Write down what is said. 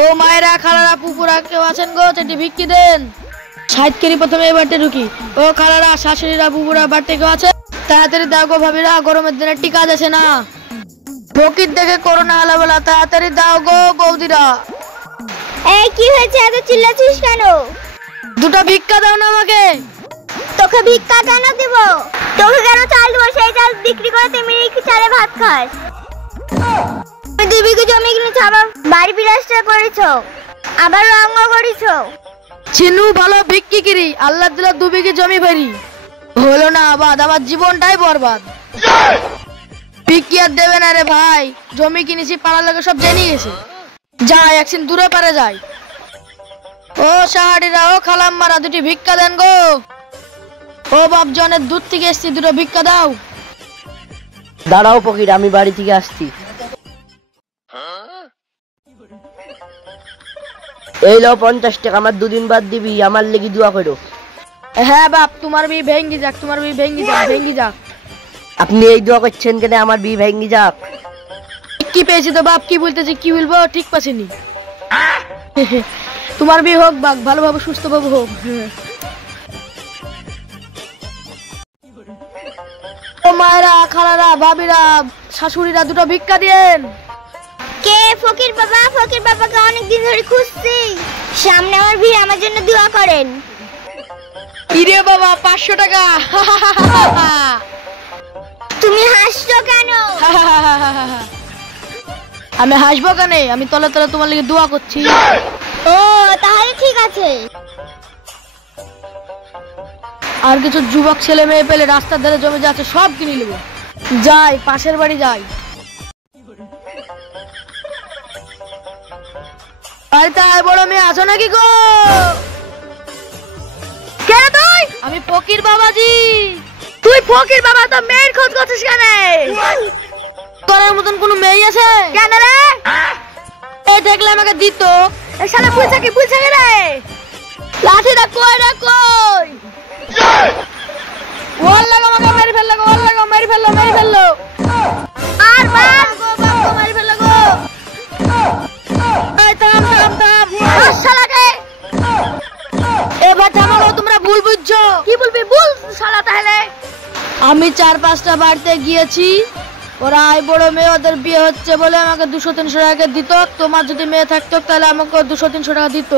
ও মায়েরা, খালারা, পুকুরা কেউ আছেন গো? চারটি ভিক্ষি দেন। 60 কেজি প্রথমে এই বাড়িতে ঢুকি। ও খালারা, শাশুড়িরা, পুকুরা বাড়িতে কেউ আছে? তাড়াতাড়ি দাও গো ভাবিরা, গরমের দিনে টিকা যাচ্ছে না। ফকির দেখে করোনা হালাবেলা, তাড়াতাড়ি দাও গো বৌদিরা। এই কি হয়েছে, এত চিল্লাছিস কেন? দুটো ভিক্ষা দাও না আমাকে। তোকে ভিক্ষা কেন দিব? তোকে কেন চাল দেবো? সেই চাল বিক্রি করে তুমি কি চালে ভাত খাস? তুমি 2 বিঘা জমি কিনেছো, আবার বাড়ি বিলাসটা করেছো, আবার রঙও করেছো। চিনু ভালো ভিক্ষি কিরি, আল্লাহ দিলা 2 বিঘা জমি ভরি, হলো না আবাদ, আমার জীবনটাই বরবাদ। ভিক্ষি আর দেবে না রে ভাই, জমি কিনেছি, পাড়ার লোকে সব জেনে গেছে। যাই একদিন দূরে পারে যাই। ও শাহারিরা, ও খালাম্মারা, দুটি ভিক্ষা দেন গো। ও বাপজনের দুধ থেকে এসছি, দুটো ভিক্ষা দাও। দাঁড়াও ফকির, আমি বাড়ি থেকে আসছি। এই লো 50 টাকা, আমার 2 দিন বাদ দিবি, আমার লেগে দোয়া করো। হ্যাঁ বাপ, তোমার বি ভেঙ্গি যাক, তোমার বি ভেঙ্গি যাক, ভেঙ্গি যাক। আপনি এই দোয়া করছেন কেন আমার বি ভেঙ্গি যাক? কি পেয়েছি তো বাপ, কি বলতেছি, কি বলবো ঠিক পাচ্ছিনি। তোমার বি হোক বাপ, ভালোভাবে সুস্থভাবে হোক। ও মায়েরা, খালারা, ভাবিরা, শাশুড়িরা, দুটো ভিক্ষা দিয়েন। কে? ফকির বাবা। ফকির বাবাকে অনেকদিন ধরে খুঁজছি, সামনে আমার ভিড়, আমার জন্য দোয়া করেন। ইরে বাবা, 500 টাকা। তুমি হাসছো কেন? আমি হাসবো কেন? আমি তলে তলে তোমার লেগে দোয়া করছি। ও তাহলে ঠিক আছে। আর কিছু যুবক ছেলে মেয়ে পেলে রাস্তার ধারে জমি যাচ্ছে সব কিনে নেবো। যাই পাশের বাড়ি যাই। বাড়িতে আয় বড় মেয়ে, আছো নাকি গো? কে তুই? আমি ফকির বাবাজি। তুই ফকির বাবা, তো মেয়ের খোঁজ করছিস কেন? করার মতন কোনো মেয়ে আছে কেন রে? এই দেখলে আমাকে দিত। এই শালা পুলছাকে রে। লাঠিটা কই রে, কই? ওর লাগা আমাকে মেরে ফেললো গো, ওর লাগা মেরে ফেললো, মেরে ফেললো। আর মার গো বাবা, মেরে ফেললো গো। এই থাম থাম থাম, ওর শালাকে। এবার থামাও, তোমরা ভুল বুঝছো। কি বলবি বল শালা তাহলে। আমি 4-5টা বাড়িতে গিয়েছি, ওরা আই বড় মেয়ে, ওদের বিয়ে হচ্ছে বলে আমাকে 200-300 টাকা দিত। তোমার যদি মেয়ে থাকতো তাহলে আমাকে 200-300 টাকা দিত।